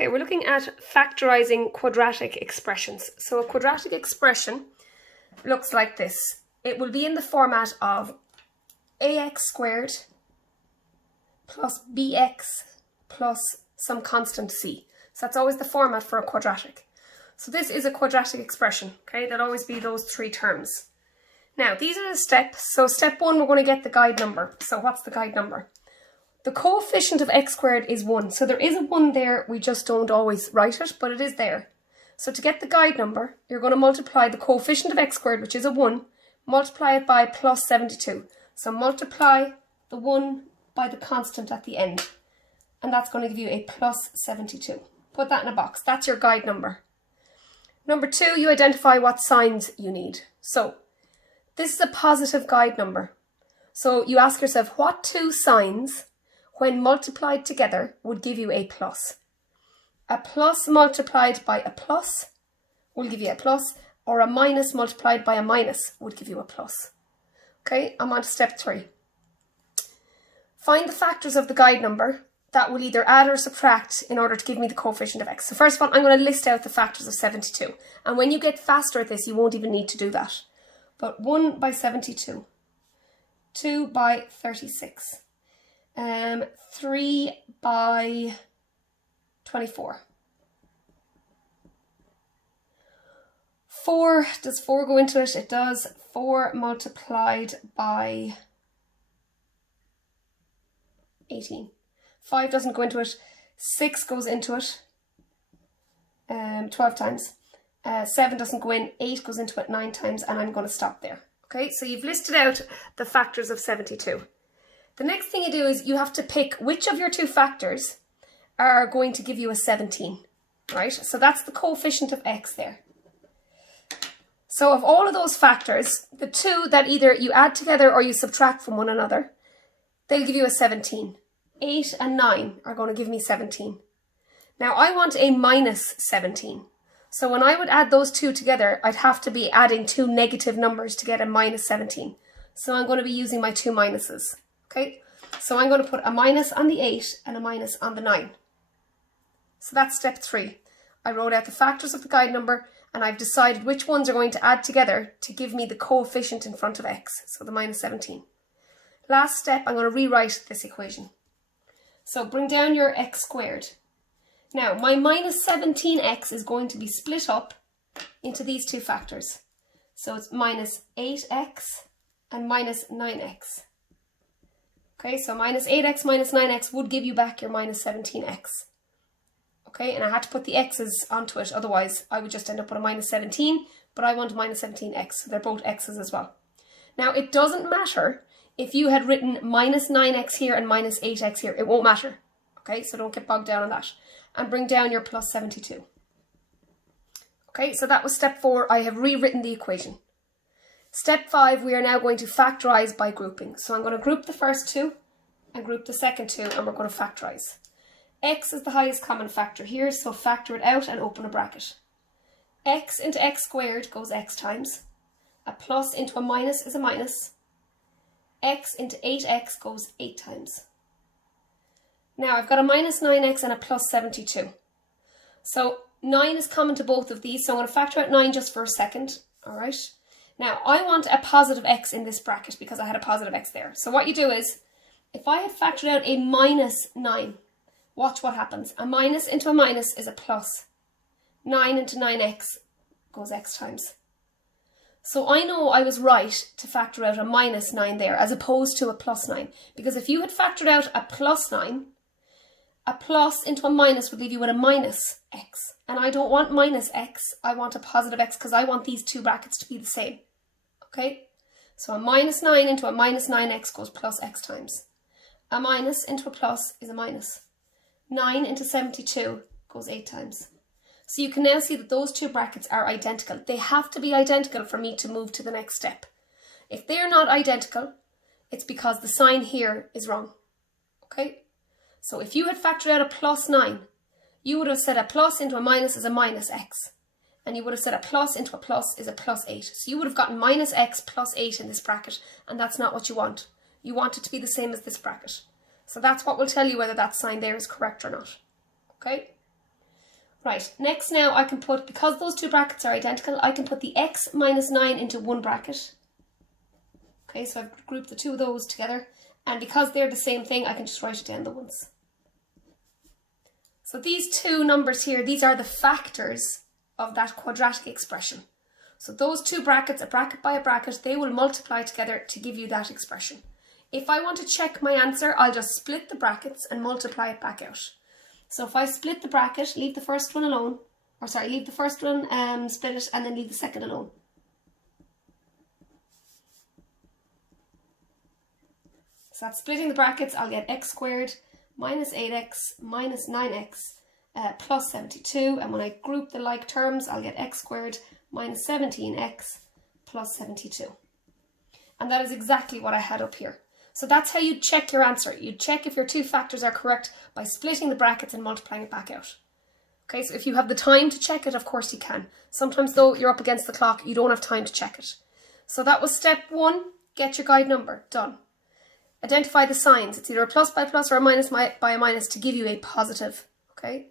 Okay, we're looking at factorizing quadratic expressions. So a quadratic expression looks like this. It will be in the format of ax squared plus bx plus some constant c. So that's always the format for a quadratic. So this is a quadratic expression, okay? There'll always be those three terms. Now, these are the steps. So step one, we're going to get the guide number. So what's the guide number? The coefficient of x squared is 1. So there is a 1 there, we just don't always write it, but it is there. So to get the guide number, you're going to multiply the coefficient of x squared, which is a 1, multiply it by plus 72. So multiply the 1 by the constant at the end, and that's going to give you a plus 72. Put that in a box. That's your guide number. Number 2, you identify what signs you need. So this is a positive guide number. So you ask yourself, what two signs, when multiplied together, would give you a plus? A plus multiplied by a plus will give you a plus, or a minus multiplied by a minus would give you a plus. Okay, I'm on to step 3. Find the factors of the guide number that will either add or subtract in order to give me the coefficient of x. So first of all, I'm going to list out the factors of 72. And when you get faster at this, you won't even need to do that. But 1 by 72, 2 by 36, 3 by 24. 4, does 4 go into it? It does. 4 multiplied by 18. 5 doesn't go into it. 6 goes into it 12 times. 7 doesn't go in. 8 goes into it 9 times, and I'm going to stop there. Okay, so you've listed out the factors of 72. The next thing you do is you have to pick which of your two factors are going to give you a 17, right? So that's the coefficient of x there. So of all of those factors, the two that either you add together or you subtract from one another, they'll give you a 17. 8 and 9 are going to give me 17. Now I want a minus 17. So when I would add those two together, I'd have to be adding two negative numbers to get a minus 17. So I'm going to be using my two minuses. Okay, so I'm going to put a minus on the 8 and a minus on the 9. So that's step 3. I wrote out the factors of the guide number, and I've decided which ones are going to add together to give me the coefficient in front of x, so the minus 17. Last step, I'm going to rewrite this equation. So bring down your x squared. Now, my minus 17x is going to be split up into these two factors. So it's minus 8x and minus 9x. Okay, so minus 8x minus 9x would give you back your minus 17x. Okay, and I had to put the x's onto it, otherwise I would just end up with a minus 17, but I want a minus 17x, so they're both x's as well. Now, it doesn't matter if you had written minus 9x here and minus 8x here, it won't matter. Okay, so don't get bogged down on that. And bring down your plus 72. Okay, so that was step 4. I have rewritten the equation. Step 5, we are now going to factorize by grouping. So I'm going to group the first two and group the second two, and we're going to factorize. X is the highest common factor here, so factor it out and open a bracket. X into x squared goes x times. A plus into a minus is a minus. X into 8x goes 8 times. Now I've got a minus 9x and a plus 72. So 9 is common to both of these, so I'm going to factor out 9 just for a second. Alright. Now I want a positive x in this bracket because I had a positive x there. So what you do is, if I had factored out a minus 9, watch what happens. A minus into a minus is a plus. 9 into 9x goes x times. So I know I was right to factor out a minus 9 there as opposed to a plus 9. Because if you had factored out a plus 9, a plus into a minus would leave you with a minus x. And I don't want minus x, I want a positive x because I want these two brackets to be the same. Okay? So a minus 9 into a minus 9x goes plus x times. A minus into a plus is a minus. 9 into 72 goes 8 times. So you can now see that those two brackets are identical. They have to be identical for me to move to the next step. If they're not identical, it's because the sign here is wrong. Okay? So if you had factored out a plus 9, you would have said a plus into a minus is a minus x. And you would have said a plus into a plus is a plus 8. So you would have gotten minus x plus 8 in this bracket, and that's not what you want. You want it to be the same as this bracket. So that's what will tell you whether that sign there is correct or not. Okay? Right, next now I can put, because those two brackets are identical, I can put the x minus 9 into one bracket. Okay, so I've grouped the two of those together, and because they're the same thing, I can just write it down the ones. So these two numbers here, these are the factors of that quadratic expression. So those two brackets, a bracket by a bracket, they will multiply together to give you that expression. If I want to check my answer, I'll just split the brackets and multiply it back out. So if I split the bracket, leave the first one alone, or sorry, leave the first one, split it, and then leave the second alone. So that's splitting the brackets. I'll get x squared minus 8x minus 9x plus 72. And when I group the like terms, I'll get x squared minus 17x plus 72. And that is exactly what I had up here. So that's how you check your answer. You check if your two factors are correct by splitting the brackets and multiplying it back out. Okay, so if you have the time to check it, of course you can. Sometimes though, you're up against the clock, you don't have time to check it. So that was step 1, get your guide number, done. Identify the signs. It's either a plus by a plus or a minus by a minus to give you a positive, okay?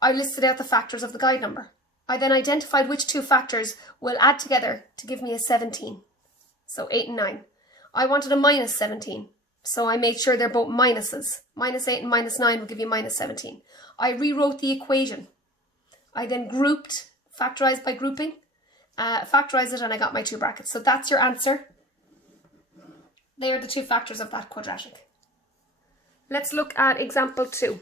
I listed out the factors of the guide number. I then identified which two factors will add together to give me a 17. So 8 and 9. I wanted a minus 17, so I made sure they're both minuses. Minus 8 and minus 9 will give you minus 17. I rewrote the equation. I then grouped, factorized by grouping, factorized it, and I got my two brackets. So that's your answer. They are the two factors of that quadratic. Let's look at example 2.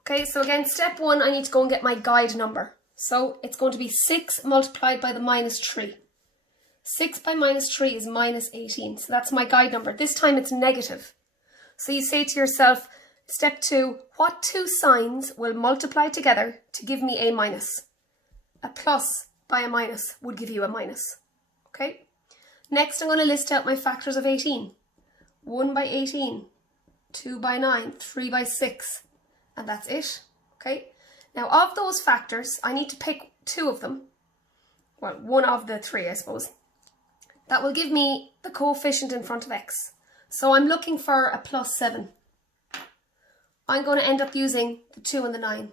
Okay, so again, step 1, I need to go and get my guide number. So it's going to be 6 multiplied by the minus 3. 6 by minus 3 is minus 18. So that's my guide number. This time it's negative. So you say to yourself, step 2, what two signs will multiply together to give me a minus? A plus by a minus would give you a minus. Okay. Next, I'm going to list out my factors of 18. 1 by 18, 2 by 9, 3 by 6, and that's it. Okay. Now, of those factors, I need to pick two of them. Well, one of the three, I suppose. That will give me the coefficient in front of x. So I'm looking for a plus 7. I'm going to end up using the 2 and the 9.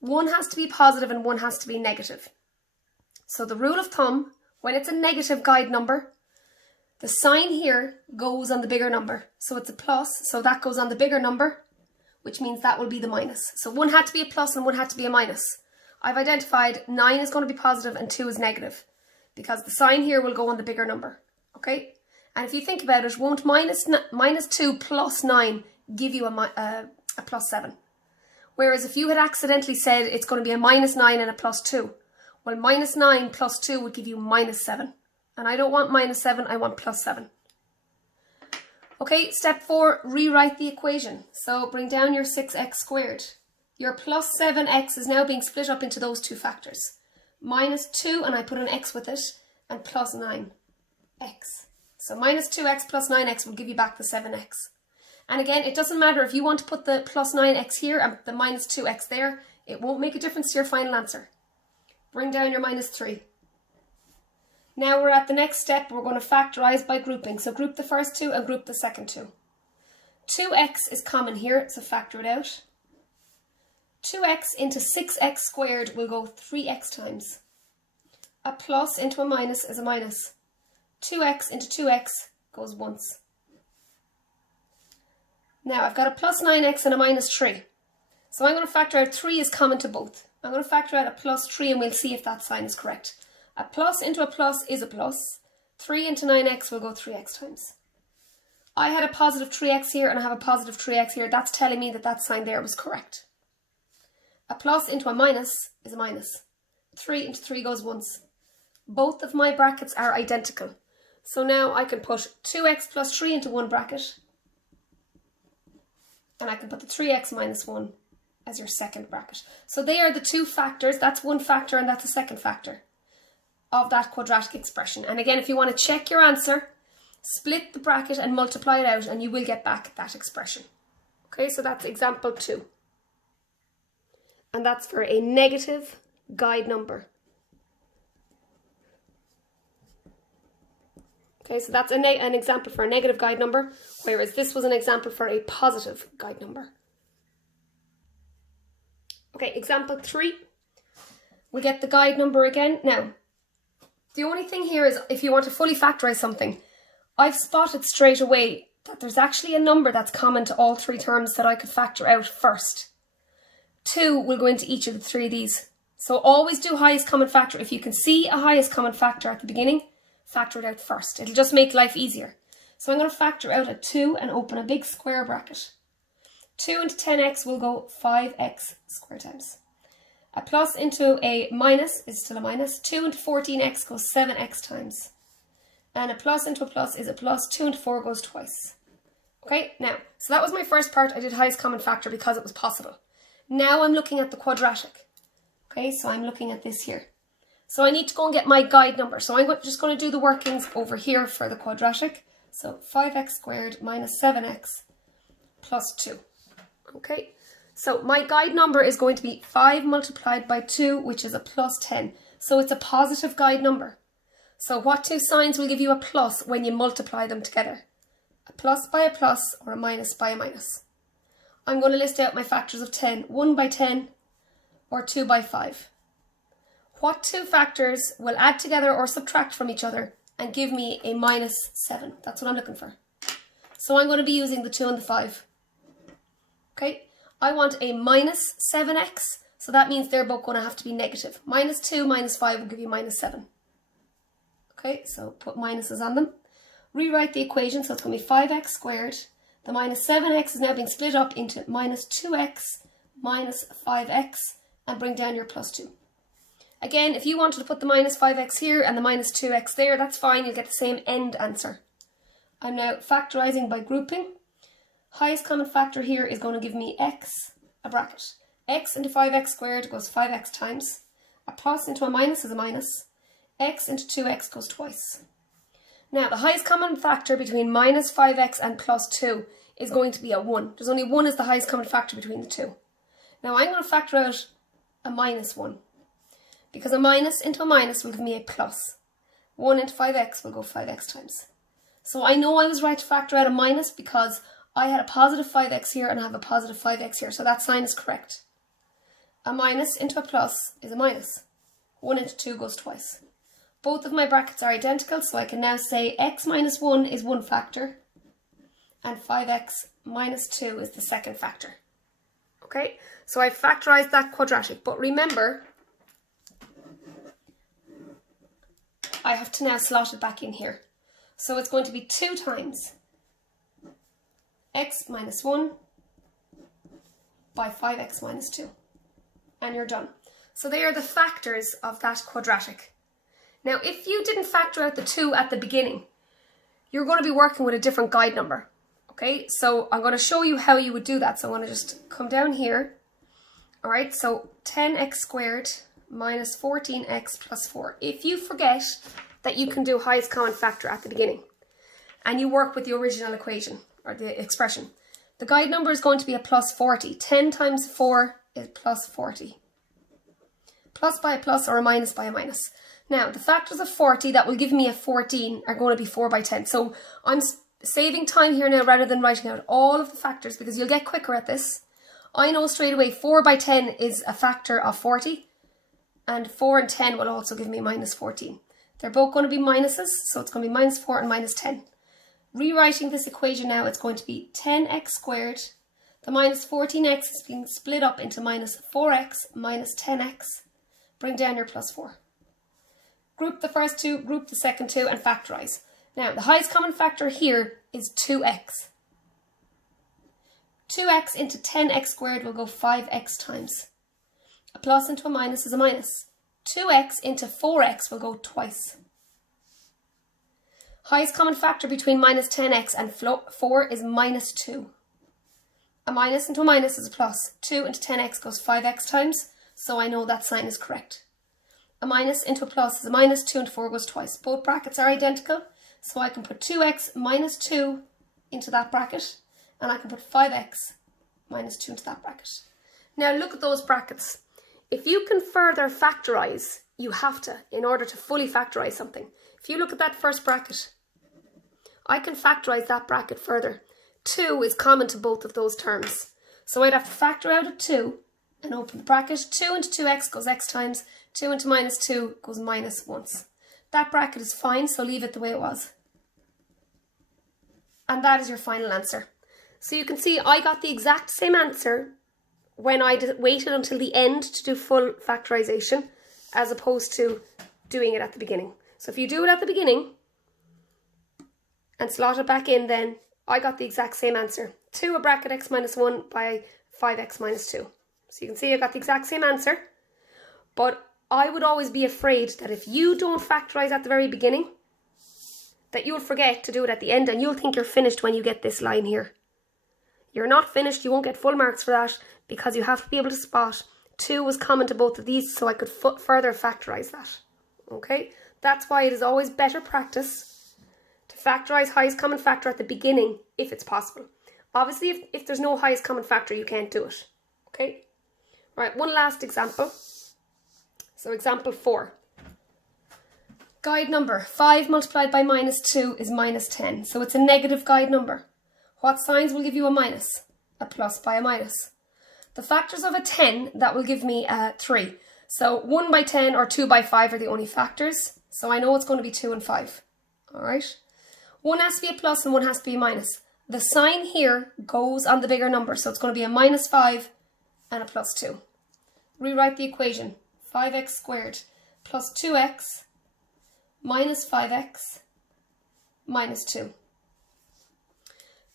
One has to be positive and one has to be negative. So the rule of thumb, when it's a negative guide number, the sign here goes on the bigger number. So it's a plus, so that goes on the bigger number, which means that will be the minus. So one had to be a plus and one had to be a minus. I've identified 9 is going to be positive and 2 is negative, because the sign here will go on the bigger number, okay? And if you think about it, won't minus 2 plus 9 give you a plus 7? Whereas if you had accidentally said it's going to be a minus 9 and a plus 2, well, minus 9 plus 2 would give you minus 7. And I don't want minus 7, I want plus 7. Okay, step 4, rewrite the equation. So bring down your 6x squared. Your plus 7x is now being split up into those two factors. Minus 2, and I put an x with it, and plus 9x. So minus 2x plus 9x will give you back the 7x. And again, it doesn't matter if you want to put the plus 9x here and the minus 2x there, it won't make a difference to your final answer. Bring down your minus 3. Now we're at the next step, we're going to factorize by grouping. So group the first two and group the second two. 2x is common here, so factor it out. 2x into 6x squared will go 3x times. A plus into a minus is a minus. 2x into 2x goes once. Now I've got a plus 9x and a minus 3. So I'm going to factor out 3 is common to both. I'm going to factor out a plus 3 and we'll see if that sign is correct. A plus into a plus is a plus. 3 into 9x will go 3x times. I had a positive 3x here and I have a positive 3x here. That's telling me that that sign there was correct. A plus into a minus is a minus. 3 into 3 goes once. Both of my brackets are identical. So now I can put 2x plus 3 into one bracket. And I can put the 3x minus 1 as your second bracket. So they are the two factors. That's one factor and that's a second factor of that quadratic expression. And again, if you want to check your answer, split the bracket and multiply it out and you will get back that expression. Okay, so that's example 2. And that's for a negative guide number. Okay, so that's an example for a negative guide number, whereas this was an example for a positive guide number. Okay, example 3. We get the guide number again. Now, the only thing here is if you want to fully factorize something, I've spotted straight away that there's actually a number that's common to all 3 terms that I could factor out first. 2 will go into each of the 3 of these. So always do highest common factor. If you can see a highest common factor at the beginning, factor it out first. It'll just make life easier. So I'm going to factor out a 2 and open a big square bracket. 2 into 10x will go 5x squared times. A plus into a minus is still a minus. 2 into 14x goes 7x times. And a plus into a plus is a plus. 2 into 4 goes twice. Okay, now, so that was my first part. I did highest common factor because it was possible. Now I'm looking at the quadratic. Okay, so I'm looking at this here. So I need to go and get my guide number. So I'm just going to do the workings over here for the quadratic. So 5x squared minus 7x plus 2. Okay, so my guide number is going to be 5 multiplied by 2, which is a plus 10. So it's a positive guide number. So what 2 signs will give you a plus when you multiply them together? A plus by a plus or a minus by a minus. I'm going to list out my factors of 10. 1 by 10 or 2 by 5. What 2 factors will add together or subtract from each other and give me a minus 7? That's what I'm looking for. So I'm going to be using the 2 and the 5. Okay, I want a minus 7x, so that means they're both going to have to be negative. Minus 2 minus 5 will give you minus 7. Okay, so put minuses on them. Rewrite the equation, so it's going to be 5x squared. The minus 7x is now being split up into minus 2x minus 5x, and bring down your plus 2. Again, if you wanted to put the minus 5x here and the minus 2x there, that's fine, you'll get the same end answer. I'm now factorizing by grouping. Highest common factor here is going to give me x, a bracket. X into 5x squared goes 5x times. A plus into a minus is a minus. X into 2x goes twice. Now, the highest common factor between minus 5x and plus 2 is going to be a 1. There's only 1 is the highest common factor between the 2. Now, I'm going to factor out a minus 1. Because a minus into a minus will give me a plus. 1 into 5x will go 5x times. So I know I was right to factor out a minus because I had a positive 5x here and I have a positive 5x here. So that sign is correct. A minus into a plus is a minus. 1 into 2 goes twice. Both of my brackets are identical, so I can now say x minus 1 is one factor and 5x minus 2 is the second factor. Okay, so I've factorized that quadratic, but remember, I have to now slot it back in here. So it's going to be 2 times x minus 1 by 5x minus 2. And you're done. So they are the factors of that quadratic. Now, if you didn't factor out the 2 at the beginning, you're going to be working with a different guide number. Okay, so I'm going to show you how you would do that. So I'm going to just come down here. All right, so 10x squared minus 14x plus 4. If you forget that you can do highest common factor at the beginning and you work with the original equation or the expression, the guide number is going to be a plus 40. 10 times 4 is plus 40. Plus by a plus or a minus by a minus. Now, the factors of 40 that will give me a 14 are going to be 4 by 10. So I'm saving time here now rather than writing out all of the factors because you'll get quicker at this. I know straight away 4 by 10 is a factor of 40 and 4 and 10 will also give me minus 14. They're both going to be minuses, so it's going to be minus 4 and minus 10. Rewriting this equation now, it's going to be 10x squared. The minus 14x is being split up into minus 4x minus 10x. Bring down your plus 4. Group the first 2, group the second 2 and factorize. Now, the highest common factor here is 2x. 2x into 10x squared will go 5x times. A plus into a minus is a minus. 2x into 4x will go twice. Highest common factor between minus 10x and 4 is minus 2. A minus into a minus is a plus. 2 into 10x goes 5x times, so I know that sign is correct. A minus into a plus is a minus, 2 into 4 goes twice. Both brackets are identical, so I can put 2x minus 2 into that bracket, and I can put 5x minus 2 into that bracket. Now look at those brackets. If you can further factorize, you have to, in order to fully factorize something. If you look at that first bracket, I can factorize that bracket further. 2 is common to both of those terms. So I'd have to factor out a 2 and open the bracket. 2 into 2x goes x times. 2 into minus 2 goes minus once. That bracket is fine, so leave it the way it was. And that is your final answer. So you can see I got the exact same answer when I waited until the end to do full factorization, as opposed to doing it at the beginning. So if you do it at the beginning and slot it back in, then I got the exact same answer. 2 a bracket x minus 1 by 5x minus 2. So you can see I got the exact same answer. But I would always be afraid that if you don't factorize at the very beginning, that you'll forget to do it at the end and you'll think you're finished when you get this line here. You're not finished, you won't get full marks for that, because you have to be able to spot 2 was common to both of these, so I could further factorize that. Okay, that's why it is always better practice to factorize highest common factor at the beginning if it's possible. Obviously, if there's no highest common factor, you can't do it. Okay, right, one last example. So example 4. Guide number 5 multiplied by minus 2 is minus 10. So it's a negative guide number. What signs will give you a minus? A plus by a minus. The factors of a 10, that will give me a 3. So 1 by 10 or 2 by 5 are the only factors. So I know it's going to be 2 and 5. Alright. One has to be a plus and one has to be a minus. The sign here goes on the bigger number. So it's going to be a minus 5 and a plus 2. Rewrite the equation. 5x squared plus 2x minus 5x minus 2.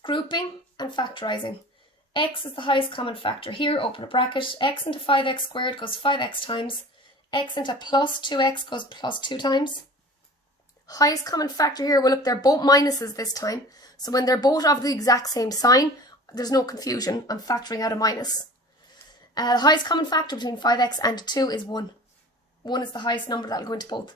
Grouping and factorizing. X is the highest common factor. Here, open a bracket. X into 5x squared goes 5x times. X into plus 2x goes plus 2 times. Highest common factor here, well look, they're both minuses this time. So when they're both of the exact same sign, there's no confusion. I'm factoring out a minus. The highest common factor between 5x and 2 is 1. 1 is the highest number that will go into both.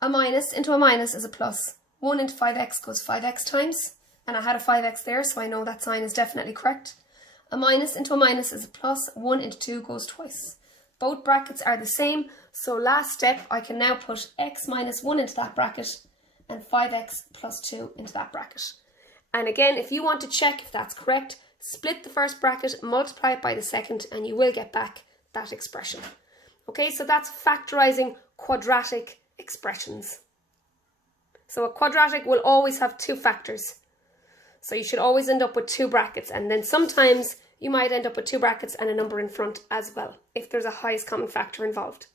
A minus into a minus is a plus. 1 into 5x goes 5x times. And I had a 5x there, so I know that sign is definitely correct. A minus into a minus is a plus. 1 into 2 goes twice. Both brackets are the same, so last step, I can now put x minus 1 into that bracket and 5x plus 2 into that bracket. And again, if you want to check if that's correct, split the first bracket, multiply it by the second, and you will get back that expression. Okay, so that's factorizing quadratic expressions. So a quadratic will always have 2 factors. So you should always end up with 2 brackets, and then sometimes you might end up with 2 brackets and a number in front as well, if there's a highest common factor involved.